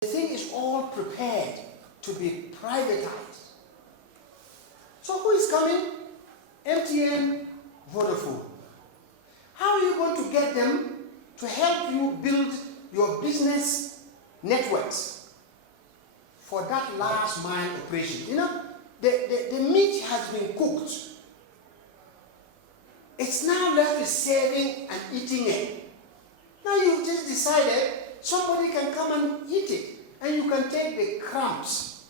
The thing is all prepared to be privatized. So who is coming? MTN, Vodafone. How are you going to get them to help you build your business networks for that last mile operation? You know, the meat has been cooked. It's now left with serving and eating it. Now you've just decided somebody can come and eat it, and you can take the crumbs.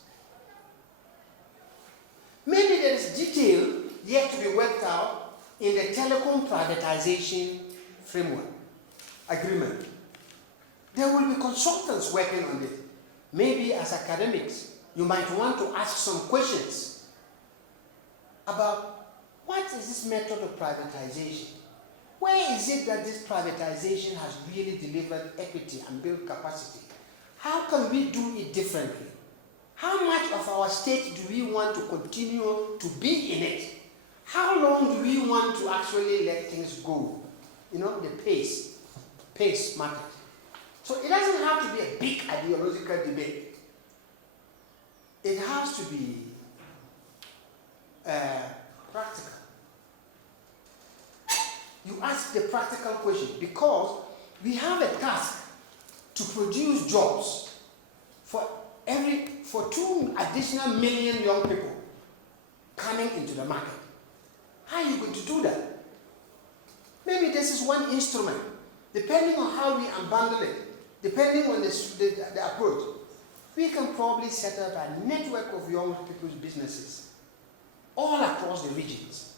Maybe there is detail yet to be worked out in the telecom privatization framework agreement. There will be consultants working on it. Maybe as academics, you might want to ask some questions about what is this method of privatization? Where is it that this privatization has really delivered equity and built capacity? How can we do it differently? How much of our state do we want to continue to be in it? How long do we want to actually let things go? You know, the pace matters. So it doesn't have to be a big ideological debate. It has to be practical. You ask the practical question because we have a task to produce jobs for 2 additional million young people coming into the market. How are you going to do that? Maybe this is one instrument, depending on how we unbundle it, depending on the approach. We can probably set up a network of young people's businesses all across the regions.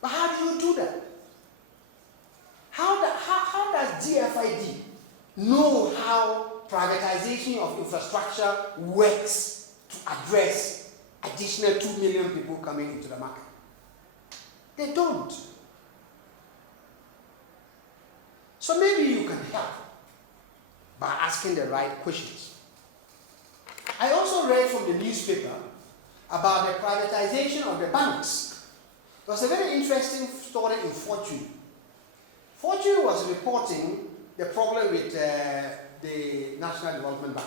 But how do you do that? How does DFID know how privatization of infrastructure works to address additional 2 million people coming into the market? They don't. So maybe you can help by asking the right questions. I also read from the newspaper about the privatization of the banks. It was a very interesting story in Fortune. Fortune was reporting the problem with the National Development Bank.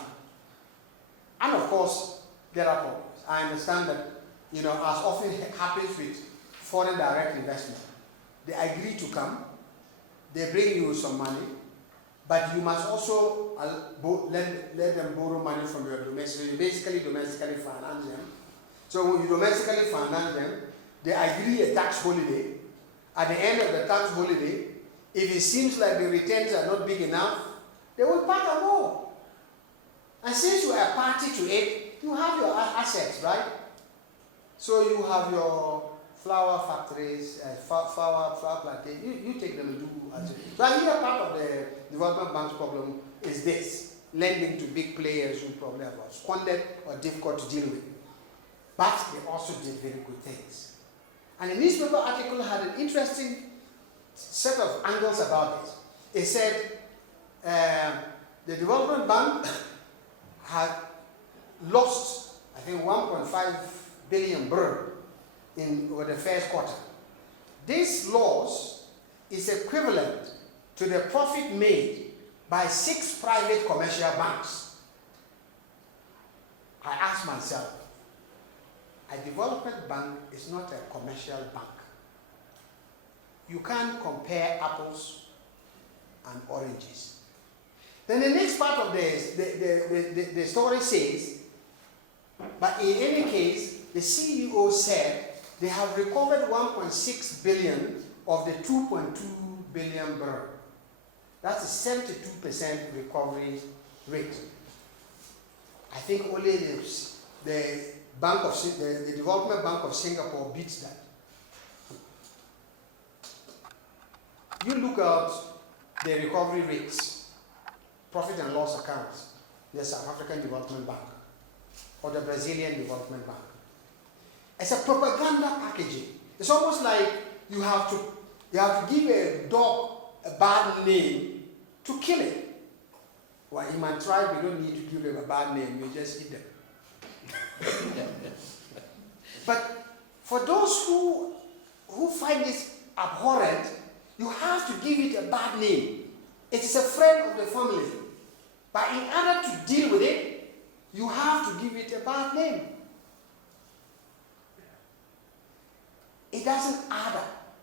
And of course, there are problems. I understand that, you know, as often happens with foreign direct investment, they agree to come, they bring you some money, but you must also let them borrow money from your domestic. You basically domestically finance them. So when you domestically finance them, they agree a tax holiday. At the end of the tax holiday, if it seems like the returns are not big enough, they will pack and go. And since you are a party to it, you have your assets, right? So you have your flower factories, flower plantation. You take them and do as it. So I hear part of the development bank's problem is this: lending to big players who probably are squandered or difficult to deal with. But they also did very good things. And the newspaper article had an interesting set of angles about it. It said the development bank had lost, I think, 1.5 billion birr over the first quarter. This loss is equivalent to the profit made by 6 private commercial banks. I asked myself, a development bank is not a commercial bank. You can't compare apples and oranges. Then the next part of the story says, but in any case, the CEO said they have recovered 1.6 billion of the 2.2 billion birr. That's a 72% recovery rate. I think only the Development Bank of Singapore beats that. You look at the recovery rates, profit and loss accounts, the South African Development Bank or the Brazilian Development Bank. It's a propaganda packaging. It's almost like you have to give a dog a bad name to kill it. Well, in my tribe, we don't need to give them a bad name, we just eat them. But for those who find this abhorrent, you have to give it a bad name. It is a friend of the family. But in order to deal with it, you have to give it a bad name. It doesn't add up.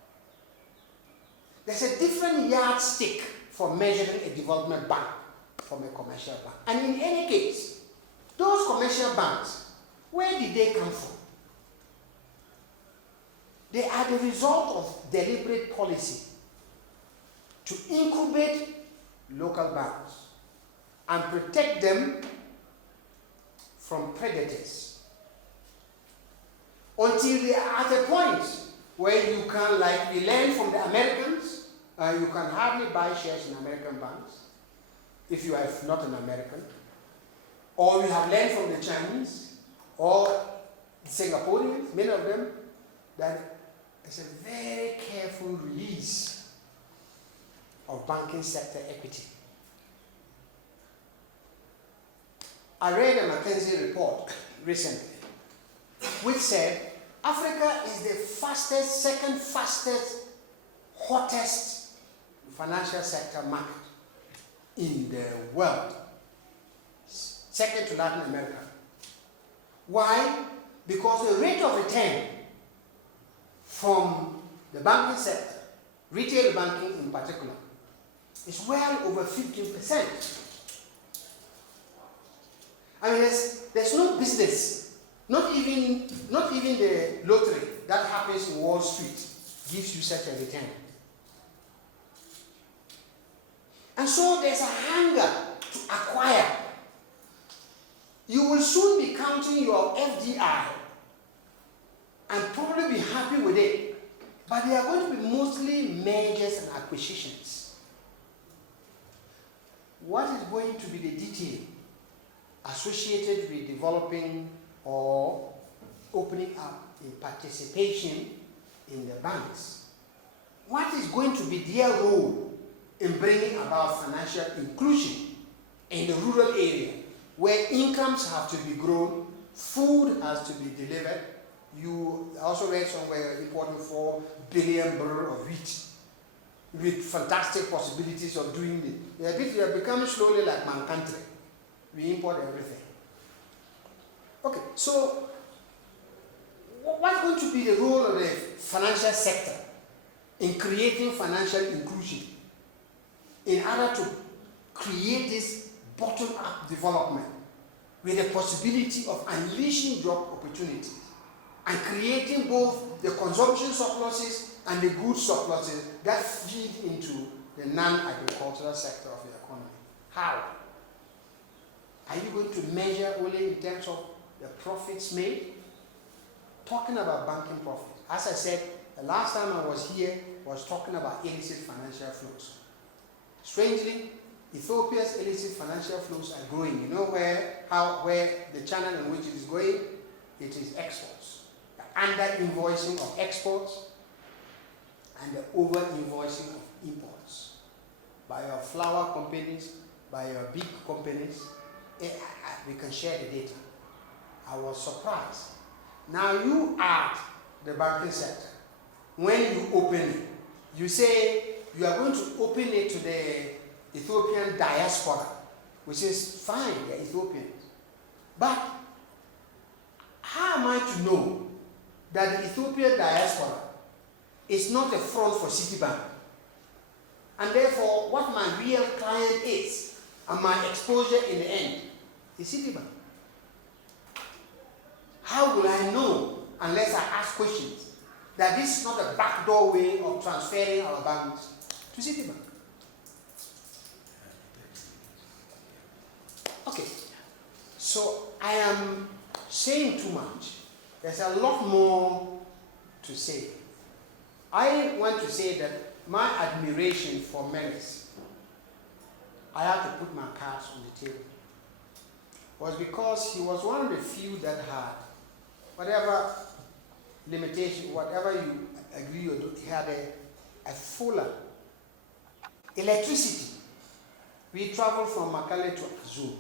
There's a different yardstick for measuring a development bank from a commercial bank. And in any case, those commercial banks, where did they come from? They are the result of deliberate policy to incubate local banks and protect them from predators until they are at a point where you can, like we learned from the Americans, you can hardly buy shares in American banks if you are not an American, or we have learned from the Chinese or the Singaporeans, many of them, that it's a very careful release of banking sector equity. I read a McKinsey report recently which said Africa is the fastest, second fastest, hottest financial sector market in the world, second to Latin America. Why? Because the rate of return from the banking sector, retail banking in particular, is well over 15%. I mean, there's no business, not even the lottery that happens in Wall Street gives you such a return. And so there's a hunger to acquire. You will soon be counting your FDI and probably be happy with it. But they are going to be mostly mergers and acquisitions. What is going to be the detail associated with developing or opening up a participation in the banks? What is going to be their role in bringing about financial inclusion in the rural area where incomes have to be grown, food has to be delivered? You also read somewhere importing 4 billion barrels of wheat with fantastic possibilities of doing it. We are becoming slowly like man country. We import everything. Okay, so what's going to be the role of the financial sector in creating financial inclusion in order to create this bottom-up development with the possibility of unleashing job opportunities and creating both the consumption surpluses and the goods surpluses that feed into the non-agricultural sector of the economy? How? Are you going to measure only in terms of the profits made? Talking about banking profits. As I said, the last time I was here, I was talking about illicit financial flows. Strangely, Ethiopia's illicit financial flows are growing. You know where the channel in which it is going? It is exports. The under-invoicing of exports and the over-invoicing of imports by your flour companies, by your big companies. We can share the data. I was surprised. Now you add the banking sector. When you open it, you say you are going to open it to the Ethiopian diaspora, which is fine, they're Ethiopians. But how am I to know that the Ethiopian diaspora is not a front for Citibank? And therefore, what my real client is, and my exposure in the end, is Citibank. How will I know, unless I ask questions, that this is not a backdoor way of transferring our banks to Citibank? Okay, so I am saying too much. There's a lot more to say. I want to say that my admiration for Melis, I have to put my cards on the table, was because he was one of the few that had, whatever limitation, whatever you agree or do, he had a fuller electricity. We traveled from Makale to Azul.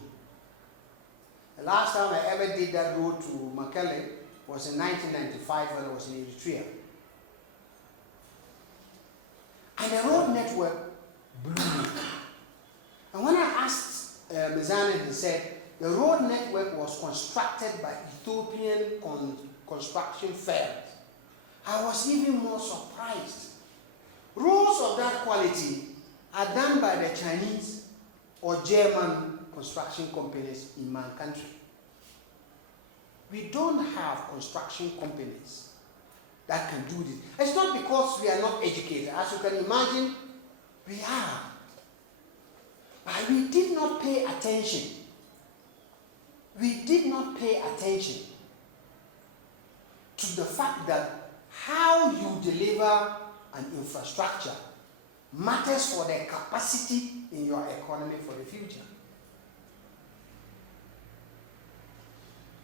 The last time I ever did that road to Makale was in 1995 when I was in Eritrea. And the road network blew me. And when I asked Mizani has said, the road network was constructed by Ethiopian construction firms. I was even more surprised. Roads of that quality are done by the Chinese or German construction companies in my country. We don't have construction companies that can do this. It's not because we are not educated. As you can imagine, we are. But we did not pay attention. We did not pay attention to the fact that how you deliver an infrastructure matters for the capacity in your economy for the future.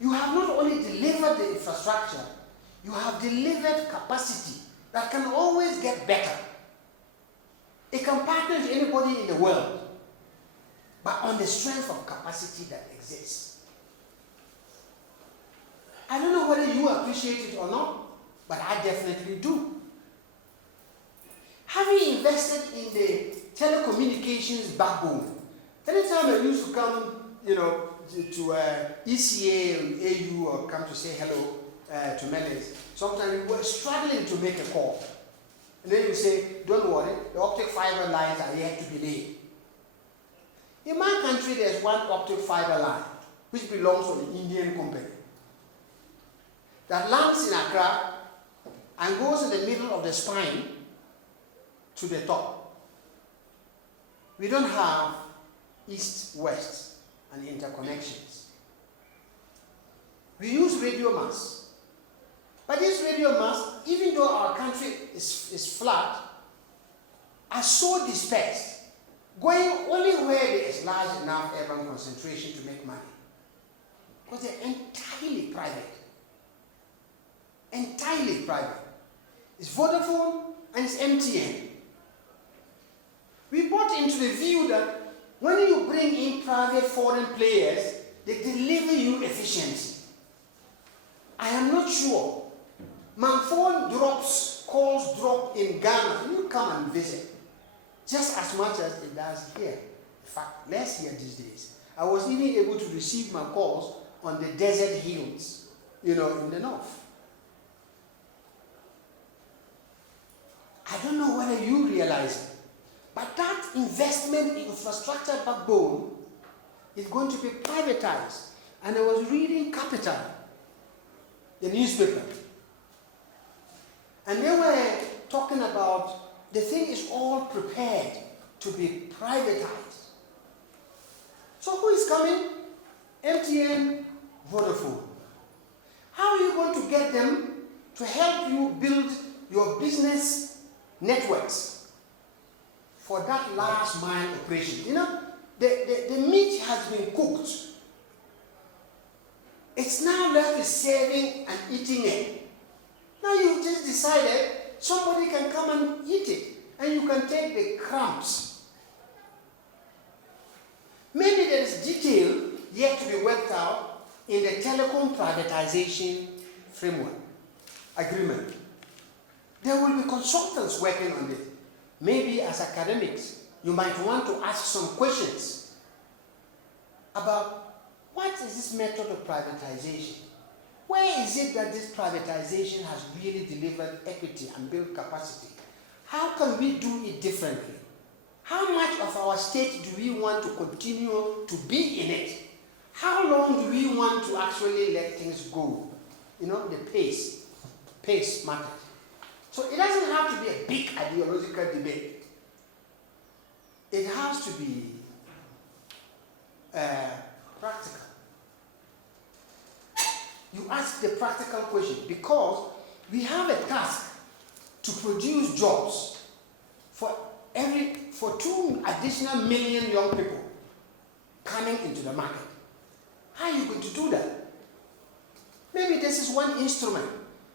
You have not only delivered the infrastructure, you have delivered capacity that can always get better. It can partner with anybody in the world, but on the strength of capacity that exists. I don't know whether you appreciate it or not, but I definitely do. Having invested in the telecommunications backbone, anytime I used to come, to ECA or AU or come to say hello to Melis, sometimes we were struggling to make a call. And then you say, don't worry, the optic fiber lines are yet to be laid. In my country, there's one optic fiber line, which belongs to an Indian company, that lands in Accra and goes in the middle of the spine to the top. We don't have east-west and interconnections. We use radio masts. But these radio masts, even though our country is flat, are so dispersed, going only where there is large enough urban concentration to make money. Because they're entirely private. Entirely private. It's Vodafone and it's MTN. We bought into the view that when you bring in private foreign players, they deliver you efficiency. I am not sure. My phone calls drop in Ghana. You come and visit. Just as much as it does here. In fact, less here these days. I was even able to receive my calls on the desert hills, in the north. I don't know whether you realize it, but that investment in infrastructure backbone is going to be privatized. And I was reading Capital, the newspaper, and they were talking about the thing is all prepared to be privatized. So who is coming? MTN, Vodafone. How are you going to get them to help you build your business networks for that last mile operation? The meat has been cooked. It's now left with serving and eating it. Now you've just decided somebody can come and eat it, and you can take the crumbs. Maybe there is detail yet to be worked out in the telecom privatization framework agreement. There will be consultants working on it. Maybe as academics, you might want to ask some questions about what is this method of privatization? Where is it that this privatization has really delivered equity and built capacity? How can we do it differently? How much of our state do we want to continue to be in it? How long do we want to actually let things go? The pace matters. So it doesn't have to be a big ideological debate. It has to be practical. You ask the practical question because we have a task to produce jobs for 2 additional million young people coming into the market. How are you going to do that? Maybe this is one instrument,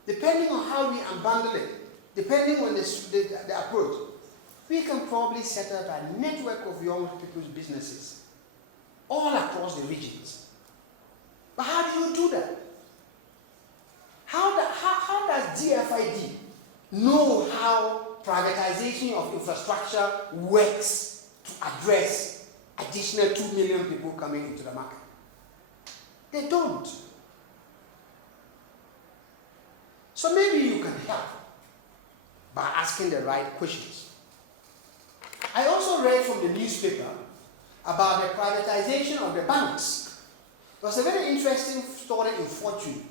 depending on how we unbundle it, depending on the approach. We can probably set up a network of young people's businesses all across the regions. But how do you do that? How does DFID know how privatization of infrastructure works to address additional 2 million people coming into the market. They don't. So maybe you can help by asking the right questions. I also read from the newspaper about the privatization of the banks. It was a very interesting story in Fortune.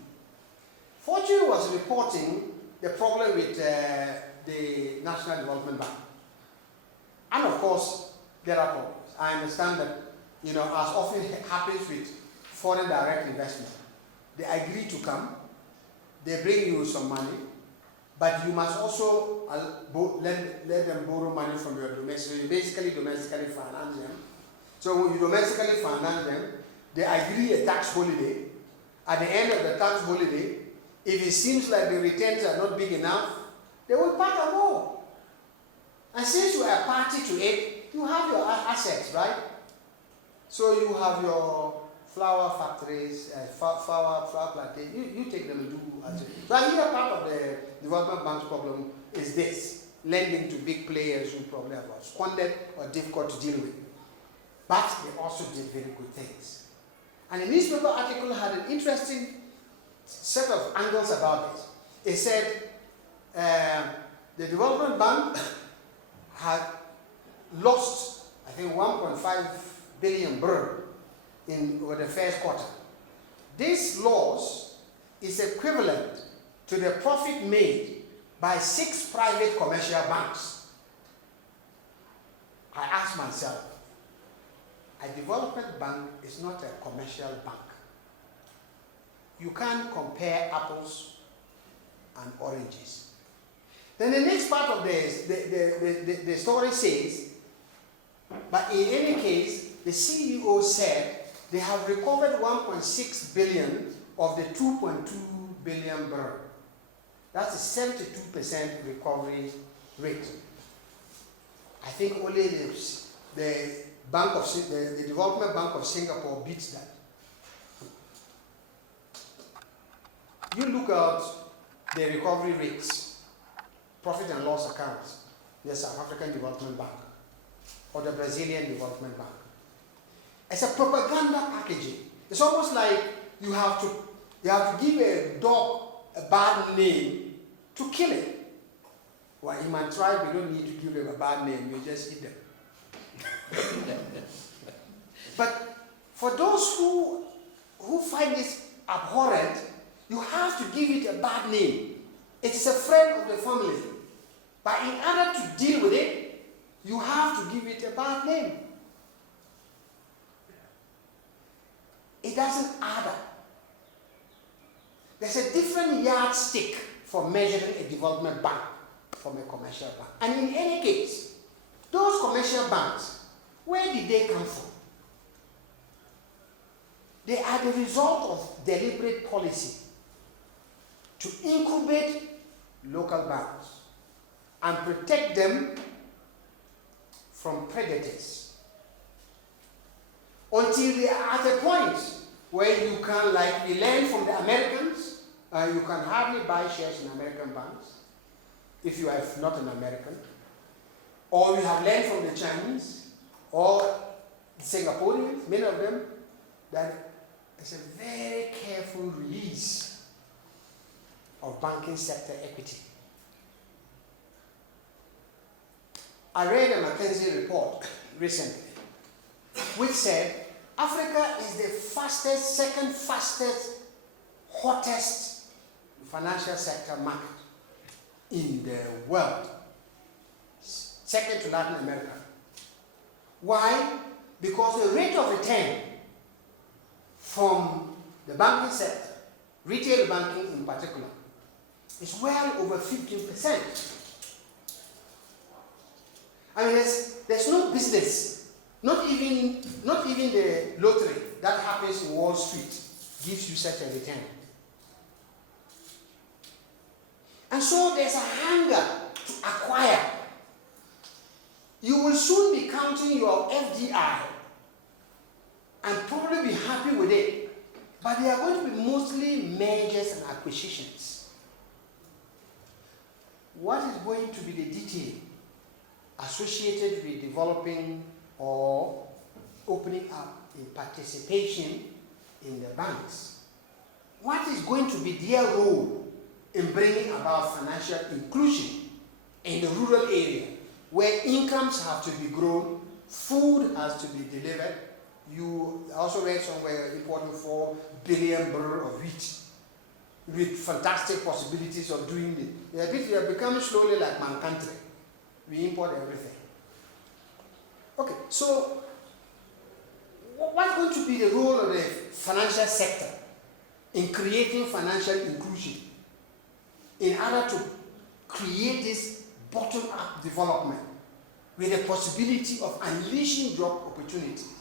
Fortune was reporting the problem with the National Development Bank. And of course, there are problems. I understand that, as often happens with foreign direct investment, they agree to come, they bring you some money, but you must also let them borrow money from your domestic. You basically domestically finance them. So when you domestically finance them, they agree a tax holiday. At the end of the tax holiday, if it seems like the returns are not big enough, they will pack and go. And since you are a party to it, you have your assets, right? So you have your flower factories, flower plantations, you take them and do as it. So I hear part of the development bank's problem is this, lending to big players who probably are squandered or difficult to deal with. But they also did very good things. And the newspaper article had an interesting set of angles about it. It said the development bank had lost, I think, 1.5 billion birr over the first quarter. This loss is equivalent to the profit made by 6 private commercial banks. I asked myself, a development bank is not a commercial bank. You can't compare apples and oranges. Then the next part of the story says, but in any case, the CEO said they have recovered 1.6 billion of the 2.2 billion birr. That's a 72% recovery rate. I think only the Development Bank of Singapore beats that. You look at the recovery rates, profit and loss accounts, the South African Development Bank or the Brazilian Development Bank. It's a propaganda packaging. It's almost like you have to give a dog a bad name to kill it. Well, in my tribe, you don't need to give them a bad name, you just eat them. But for those who find this abhorrent, you have to give it a bad name. It is a friend of the family. But in order to deal with it, you have to give it a bad name. It doesn't add up. There's a different yardstick for measuring a development bank from a commercial bank. And in any case, those commercial banks, where did they come from? They are the result of deliberate policy to incubate local banks and protect them from predators until they are at a point where you can, like we learned from the Americans, you can hardly buy shares in American banks if you are not an American, or we have learned from the Chinese or the Singaporeans, many of them, that it's a very careful release of banking sector equity. I read a McKinsey report recently which said Africa is the second fastest, hottest financial sector market in the world, second to Latin America. Why? Because the rate of return from the banking sector, retail banking in particular, is well over 15%. I mean, there's no business, not even the lottery that happens in Wall Street gives you such a return. And so there's a hunger to acquire. You will soon be counting your FDI and probably be happy with it. But they are going to be mostly mergers and acquisitions. What is going to be the detail associated with developing or opening up a participation in the banks. What is going to be their role in bringing about financial inclusion in the rural area where incomes have to be grown, food has to be delivered? You also read somewhere importing 4 billion barrels of wheat with fantastic possibilities of doing it. We are becoming slowly like man country. We import everything. Okay, so what's going to be the role of the financial sector in creating financial inclusion in order to create this bottom-up development with the possibility of unleashing job opportunities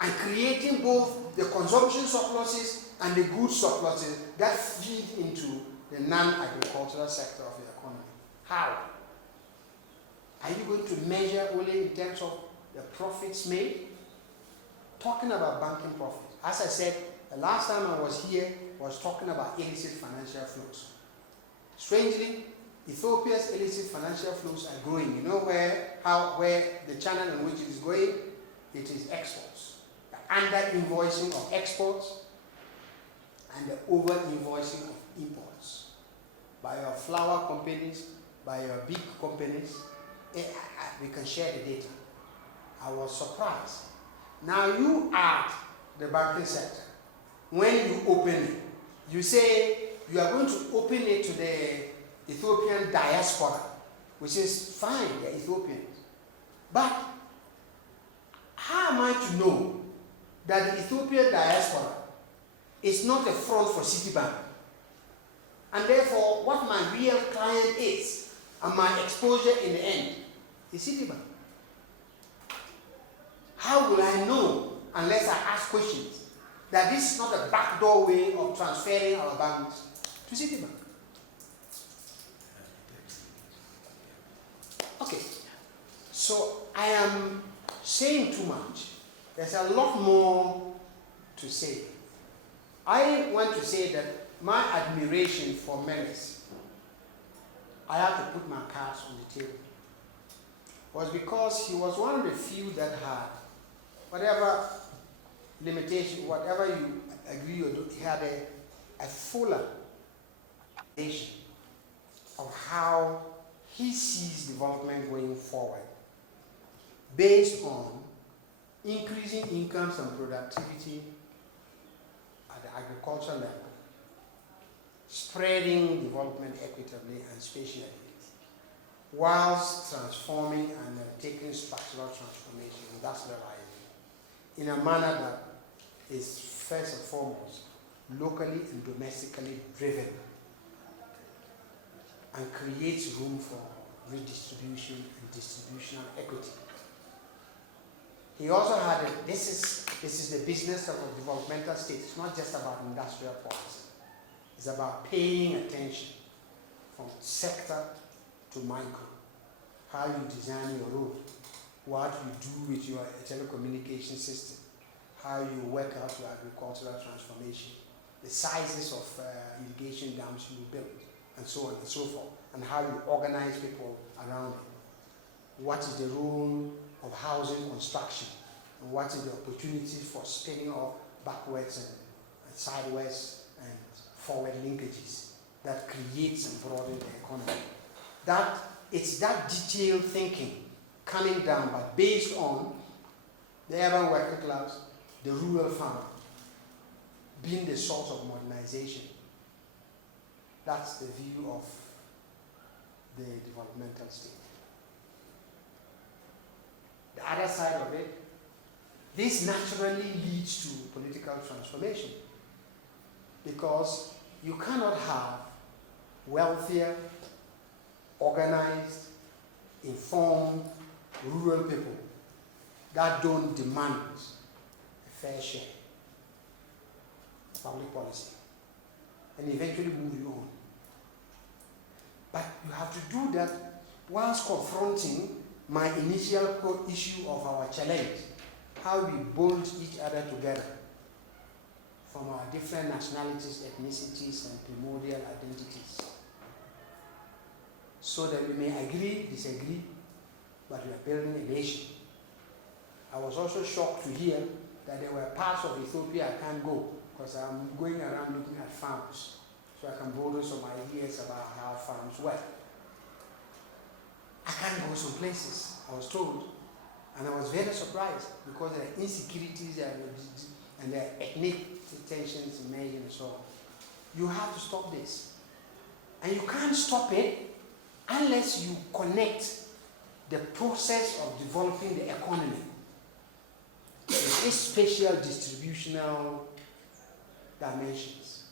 and creating both the consumption surpluses and the goods surpluses that feed into the non-agricultural sector of the economy? How? Are you going to measure only in terms of the profits made? Talking about banking profits. As I said, the last time I was here, I was talking about illicit financial flows. Strangely, Ethiopia's illicit financial flows are growing. You know where the channel in which it is going? It is exports. The under-invoicing of exports and the over-invoicing of imports. By your flour companies, by your big companies, we can share the data. I was surprised. Now you add the banking sector. When you open it, you say you are going to open it to the Ethiopian diaspora, which is fine, they're Ethiopians. But how am I to know that the Ethiopian diaspora is not a front for Citibank? And therefore, what my real client is, and my exposure in the end, is Citibank. How will I know, unless I ask questions, that this is not a backdoor way of transferring our banks to Citibank? Okay, so I am saying too much. There's a lot more to say. I want to say that my admiration for Meles, I have to put my cards on the table, was because he was one of the few that had, whatever limitation, whatever you agree or don't, he had a fuller vision of how he sees development going forward based on increasing incomes and productivity at the agricultural level, spreading development equitably and spatially, whilst transforming and taking structural transformation, industrializing, in a manner that is first and foremost locally and domestically driven and creates room for redistribution and distributional equity. He also had this is the business of a developmental state. It's not just about industrial policy. It's about paying attention from sector to micro. How you design your road, what you do with your telecommunication system, how you work out your agricultural transformation, the sizes of irrigation dams you build, and so on and so forth, and how you organize people around it. What is the role of housing construction, and what is the opportunities for spinning off backwards and sideways and forward linkages that creates and broadens the economy. It's that detailed thinking coming down, but based on the urban working class, the rural farmer, being the source of modernization. That's the view of the developmental state. The other side of it, this naturally leads to political transformation, because you cannot have wealthier, organized, informed rural people that don't demand a fair share of public policy and eventually move you on. But you have to do that whilst confronting my initial issue of our challenge, how we bolt each other together from our different nationalities, ethnicities, and primordial identities, so that we may agree, disagree, but we are building a nation. I I was also shocked to hear that there were parts of Ethiopia I can't go because I'm going around looking at farms so I can broaden some ideas about how farms work. I can't go some places, I was told, and I was very surprised because there are insecurities and there are ethnic tensions made and so on. You have to stop this. And you can't stop it unless you connect the process of developing the economy with its spatial distributional dimensions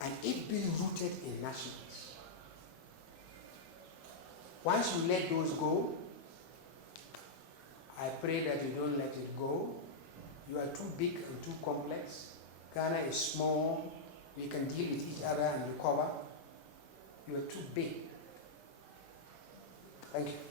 and it being rooted in nationals. Once you let those go, I pray that you don't let it go. You are too big and too complex. Ghana is small. We can deal with each other and recover. You are too big. Thank you.